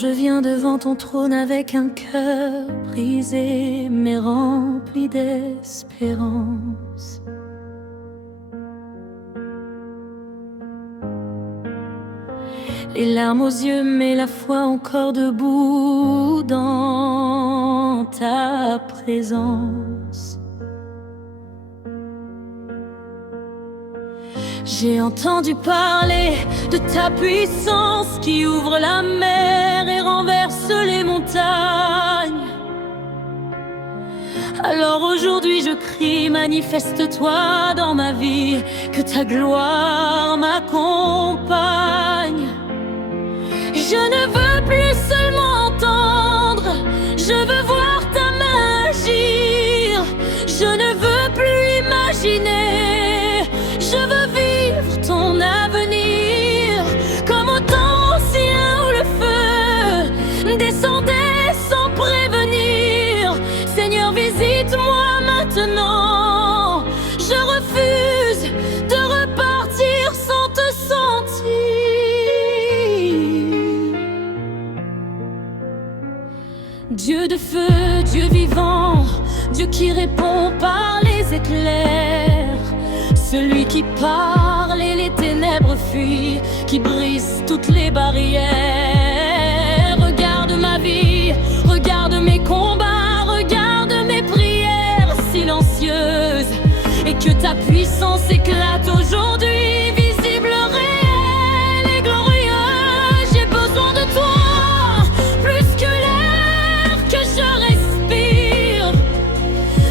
je viens devant ton trône avec un cœur brisé mais rempli d'espérance. Les larmes aux yeux mais la foi encore debout dans ta présence. J'ai entendu parler de ta puissance qui ouvre la mer et renverse les montagnes. Alors aujourd'hui je crie, manifeste-toi dans ma vie, que ta gloire m'accompagne. Je ne veux plus seulement entendre, je veux voir ta main agir. Je ne veux plus imaginer, je veux vivre ton avenir. Comme au temps ancien où le feu descendait sans prévenir. Seigneur, visite-moi maintenant. Je refuse de repartir sans te sentir. Dieu de feu, Dieu vivant, Dieu qui répond par les éclairs, celui qui parle et les ténèbres fuient, qui brise toutes les barrières. Regarde ma vie, regarde mes combats, regarde mes prières silencieuses, et que ta puissance éclate aujourd'hui, visible, réelle et glorieuse. J'ai besoin de toi, plus que l'air que je respire.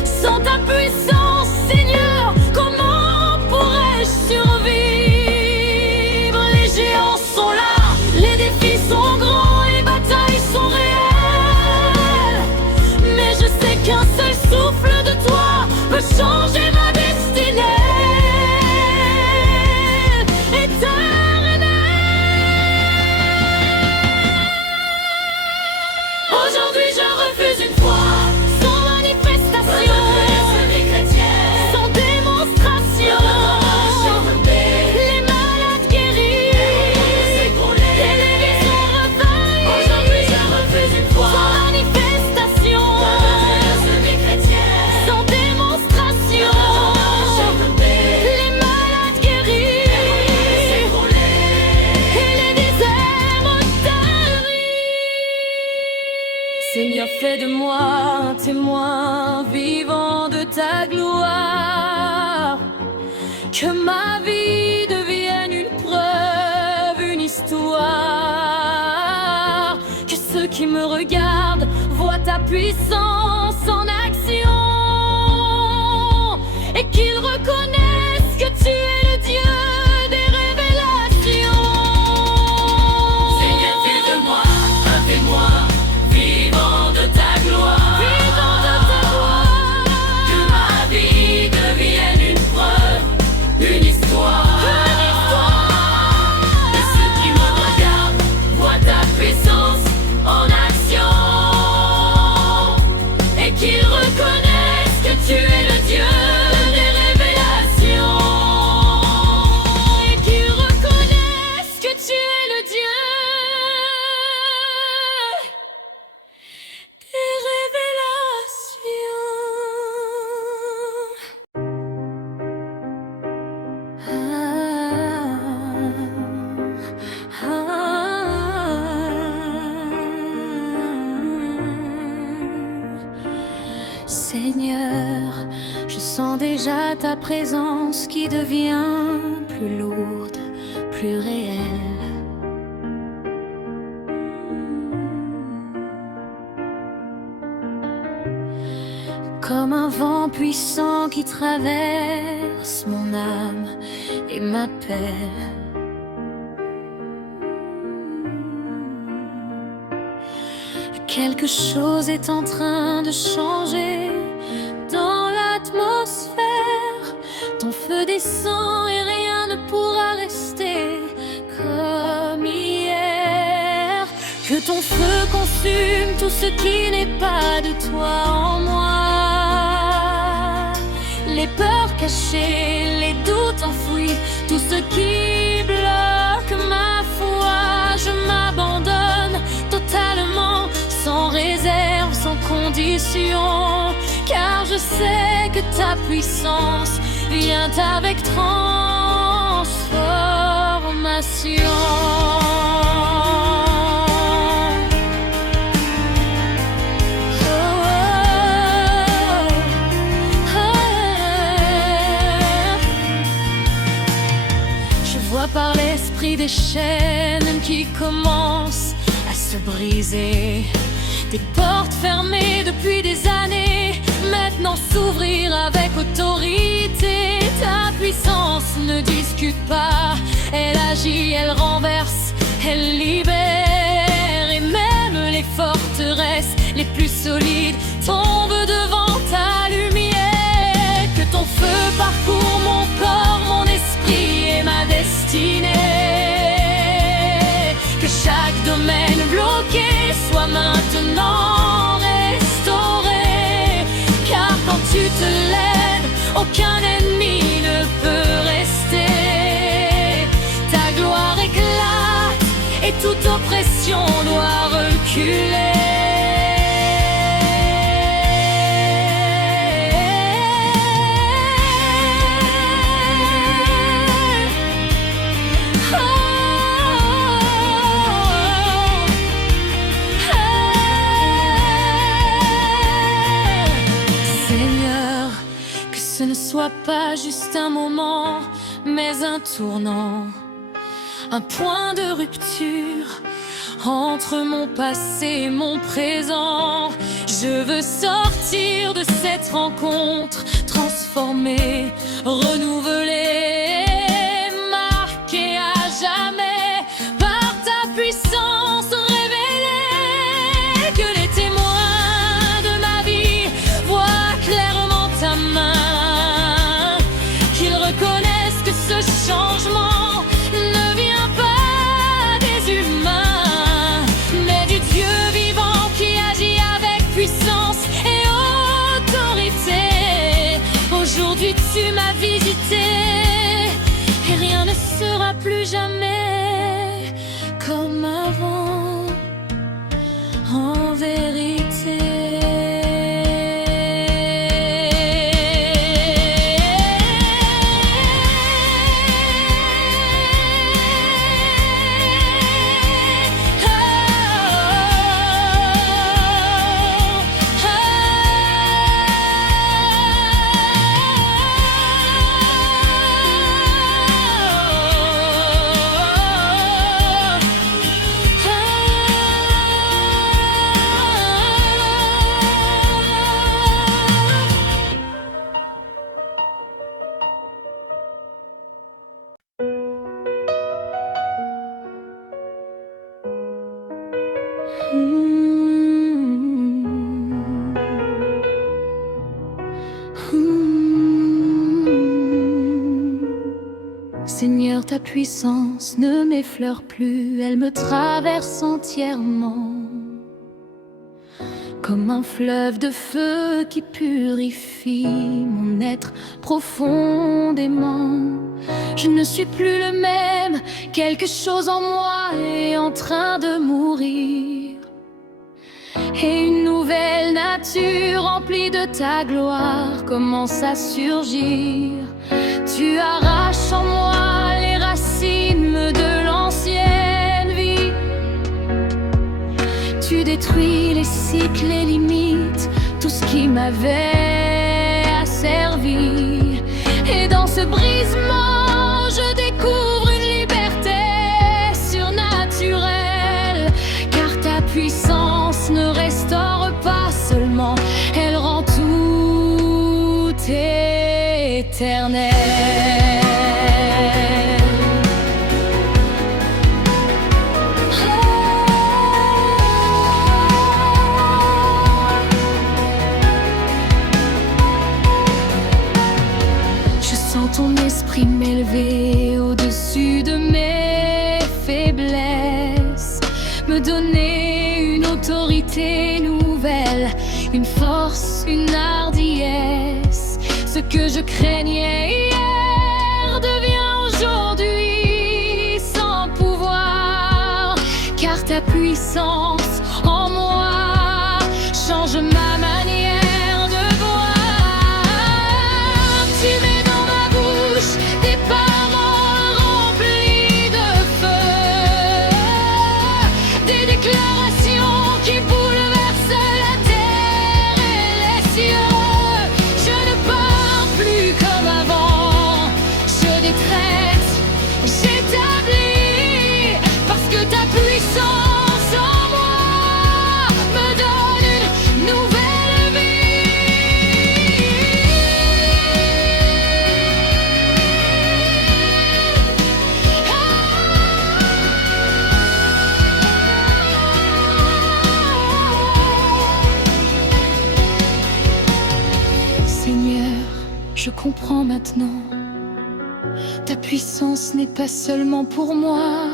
Sans ta puissance, Seigneur, comment pourrais-je survivre? Les géants sont là, les défis sont grands, les batailles sont réelles. Mais je sais qu'un seul souffle de toi peut changer ma destinée éternelle. Aujourd'hui je refuse une foi sans manifestation, sans démonstration. Les malades guéris, les lévisons refaits. Aujourd'hui je refuse une foi sans manifestation, sans démonstration. Les malades guéris, et les déserts retaris. Seigneur, fais de moi un témoin vivant de ta gloire. Que ma vie devienne une preuve, une histoire. Que ceux qui me regardent voient ta puissance en action, et qu'ils reconnaissent que tu es le Dieu des révélations. Seigneur, fais de moi un témoin vivant de ta gloire. Vivant de ta gloire. Que ma vie devienne une preuve, une histoire. Que ceux qui me regardent voient ta puissance en action, et qu'ils reconnaissent que tu es le Dieu des révélations. Et qu'ils reconnaissent que tu es le Dieu des révélations. Seigneur, je sens déjà ta présence qui devient plus lourde, plus réelle. Comme un vent puissant qui traverse mon âme et m'appelle. Quelque chose est en train de changer dans l'atmosphère. Ton feu descend et rien ne pourra rester comme hier. Que ton feu consume tout ce qui n'est pas de toi en moi. Les peurs cachées, les doutes enfouis, tout ce qui bloque ma foi. Je m'abandonne totalement mission, car je sais que ta puissance vient avec transformation. Par l'esprit des chaînes qui commencent à se briser, des portes fermées depuis des années maintenant s'ouvrir avec autorité. Ta puissance ne discute pas, elle agit, elle renverse, elle libère, et même les forteresses les plus solides tombent devant ta lumière. Que ton feu parcourt mon corps, mon esprit et ma destinée. Que chaque domaine bloqué soit maintenant restauré. Car quand tu te lèves, aucun ennemi ne peut rester. Ta gloire éclate et toute oppression doit reculer. Ce ne soit pas juste un moment, mais un tournant, un point de rupture entre mon passé et mon présent. Je veux sortir de cette rencontre, transformée, renouvelée, marquée à jamais par ta puissance révélée. Que les témoins de ma vie voient clairement ta main, que ce changement ne vient pas des humains, mais du Dieu vivant qui agit avec puissance et autorité. Aujourd'hui tu m'as visité et rien ne sera plus jamais comme avant, en vérité. Seigneur, ta puissance ne m'effleure plus, elle me traverse entièrement. Comme un fleuve de feu qui purifie mon être profondément. Je ne suis plus le même, quelque chose en moi est en train de mourir. Et une nouvelle nature remplie de ta gloire commence à surgir. Tu arraches en moi les racines de l'ancienne vie. Tu détruis les cycles, les limites, tout ce qui m'avait asservi. Et dans ce brisement, je découvre une liberté surnaturelle. Car ta puissance ne restaure pas seulement, elle rend tout éternel. Ton esprit m'élever au-dessus de mes faiblesses, me donner une autorité nouvelle, une force, une hardiesse. Ce que je craignais hier devient aujourd'hui sans pouvoir, car ta puissance en moi change ma manière Je comprends maintenant. Ta puissance n'est pas seulement pour moi,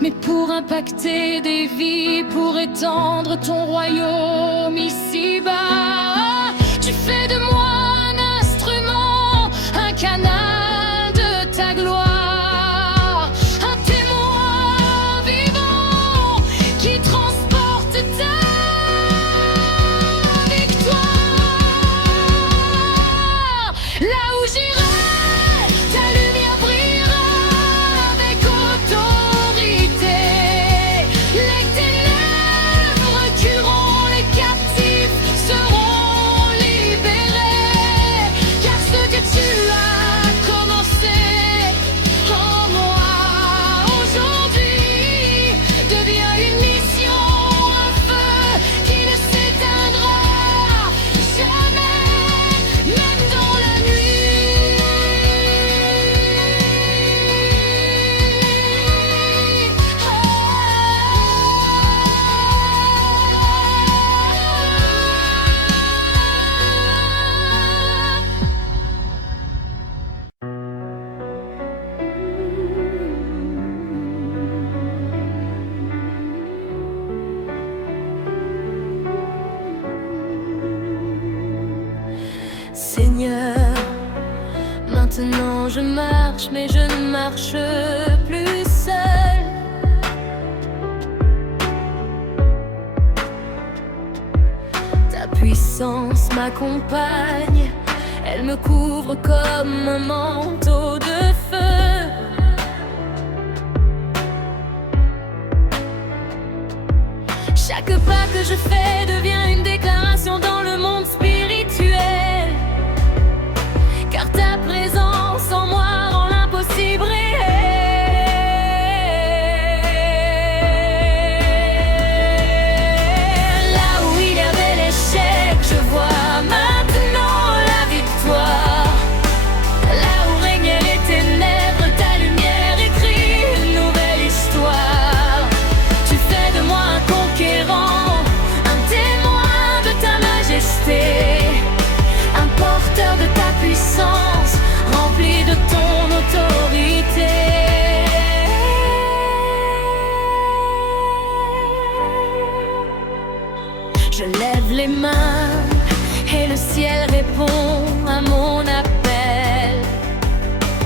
mais pour impacter des vies, pour étendre ton royaume ici-bas. Tu fais de moi un instrument, un canal de ta gloire, un témoin vivant qui transporte ta victoire. Là où j'irai, ta lumière brillera avec autorité. Les ténèbres reculeront, les captifs seront libérés. Car ce que tu as commencé en moi aujourd'hui devient une mission, un feu qui ne s'éteindra jamais, même dans la nuit. Seigneur, maintenant je marche, mais je ne marche plus seul. Ta puissance m'accompagne, elle me couvre comme un manteau de feu. Chaque pas que je fais devient une déclaration dans le monde spirituel. Car ta présence en moi rend l'impossible réel. Là où il y avait l'échec, je vois maintenant la victoire. Là où régnaient les ténèbres, ta lumière écrit une nouvelle histoire. Tu fais de moi un conquérant, un témoin de ta majesté, un porteur de ta puissance, rempli de ton autorité. Je lève les mains et le ciel répond à mon appel.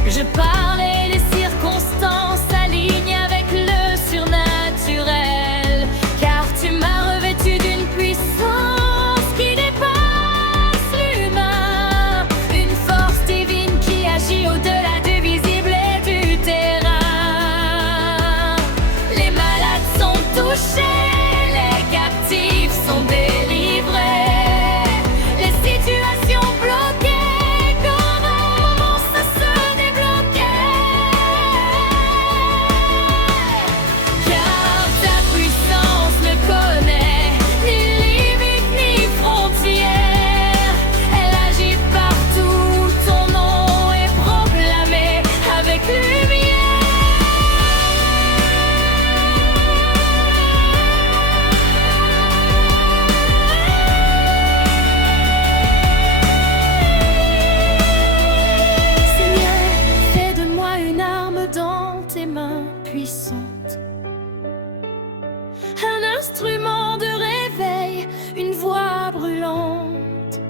Je parle et les circonstances s'alignent avec le surnaturel. Car tu m'as revêtu d'une puissance qui dépasse l'humain, une force divine qui agit au-delà du visible et du terrain. Les malades sont touchés, les captifs sont délivrés, les situations bloquées commencent à se débloquer. Car ta puissance ne connaît ni limite ni frontière. Elle agit partout, ton nom est proclamé avec lumière. Seigneur, fais de moi une arme dans tes mains puissantes, un instrument de réveil, une voix brûlante.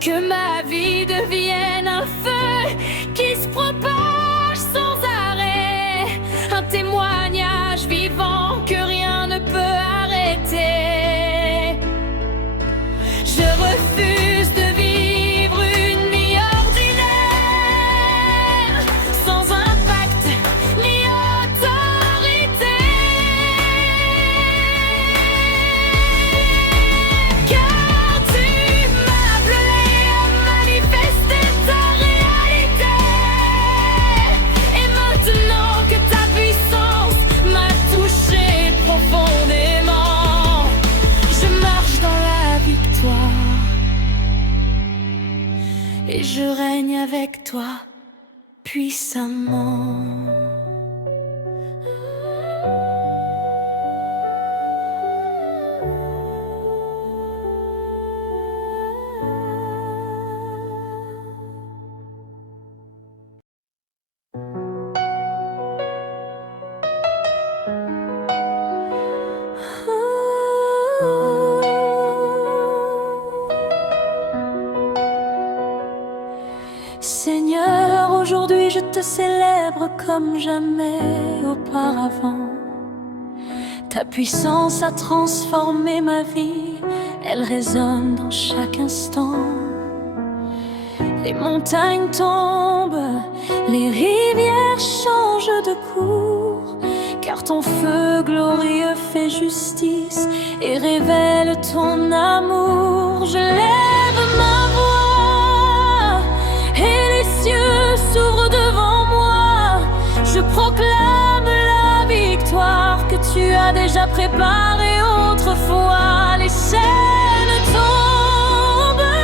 Que ma vie devienne un feu qui se propage sans arrêt, un témoignage vivant que rien ne peut arrêter. Je refuse de vivre une vie ordinaire, sans impact ni autorité. Car tu m'as appelé à manifester ta réalité. Et maintenant que ta puissance m'a touché profondément, je marche dans la victoire et je règne avec toi puissamment. te célèbre comme jamais auparavant. Ta puissance a transformé ma vie, elle résonne dans chaque instant. Les montagnes tombent, les rivières changent de cours, car ton feu glorieux fait justice et révèle ton amour. Je lève ma voix et les cieux s'ouvrent devant moi. Je proclame la victoire que tu as déjà préparée autrefois. Les chaînes tombent,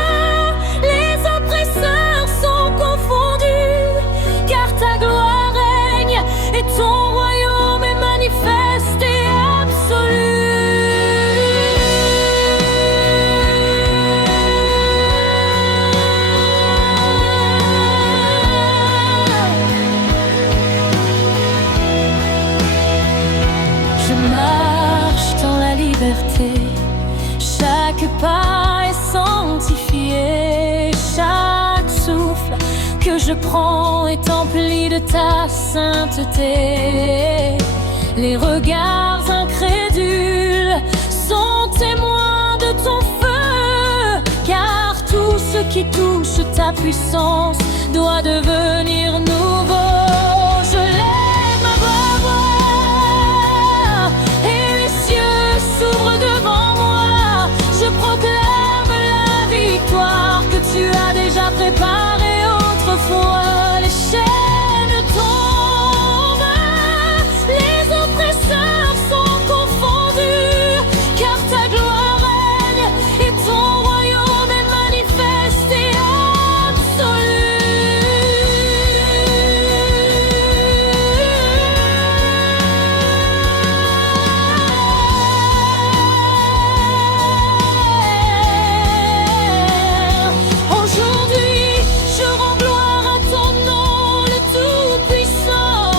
les oppresseurs sont confondus, car ta gloire règne et ton royaume est manifeste et absolu. Je marche dans la liberté, chaque pas est sanctifié, chaque souffle que je prends est empli de ta sainteté. Les regards incrédules sont témoins de ton feu, car tout ce qui touche ta puissance doit devenir nouveau. Je lève ma voix et les cieux s'ouvrent devant moi. Je proclame la victoire que tu as déjà préparée autrefois. Les chaînes tombent, les oppresseurs sont confondus, car ta gloire règne et ton royaume est manifeste et aujourd'hui, je rends gloire à ton nom, le Tout-Puissant,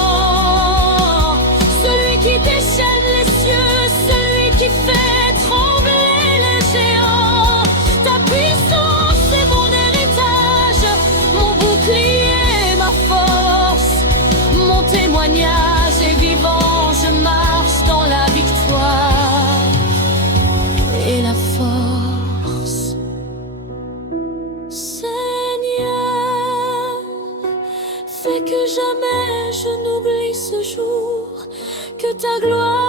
celui qui déchaîne les cieux, celui qui fait trembler les géants. Ta puissance est mon héritage, mon bouclier, ma force, mon témoignage est vivant. Je marche dans la victoire et la force. Seigneur, fais que jamais je n'oublie ce jour, que ta gloire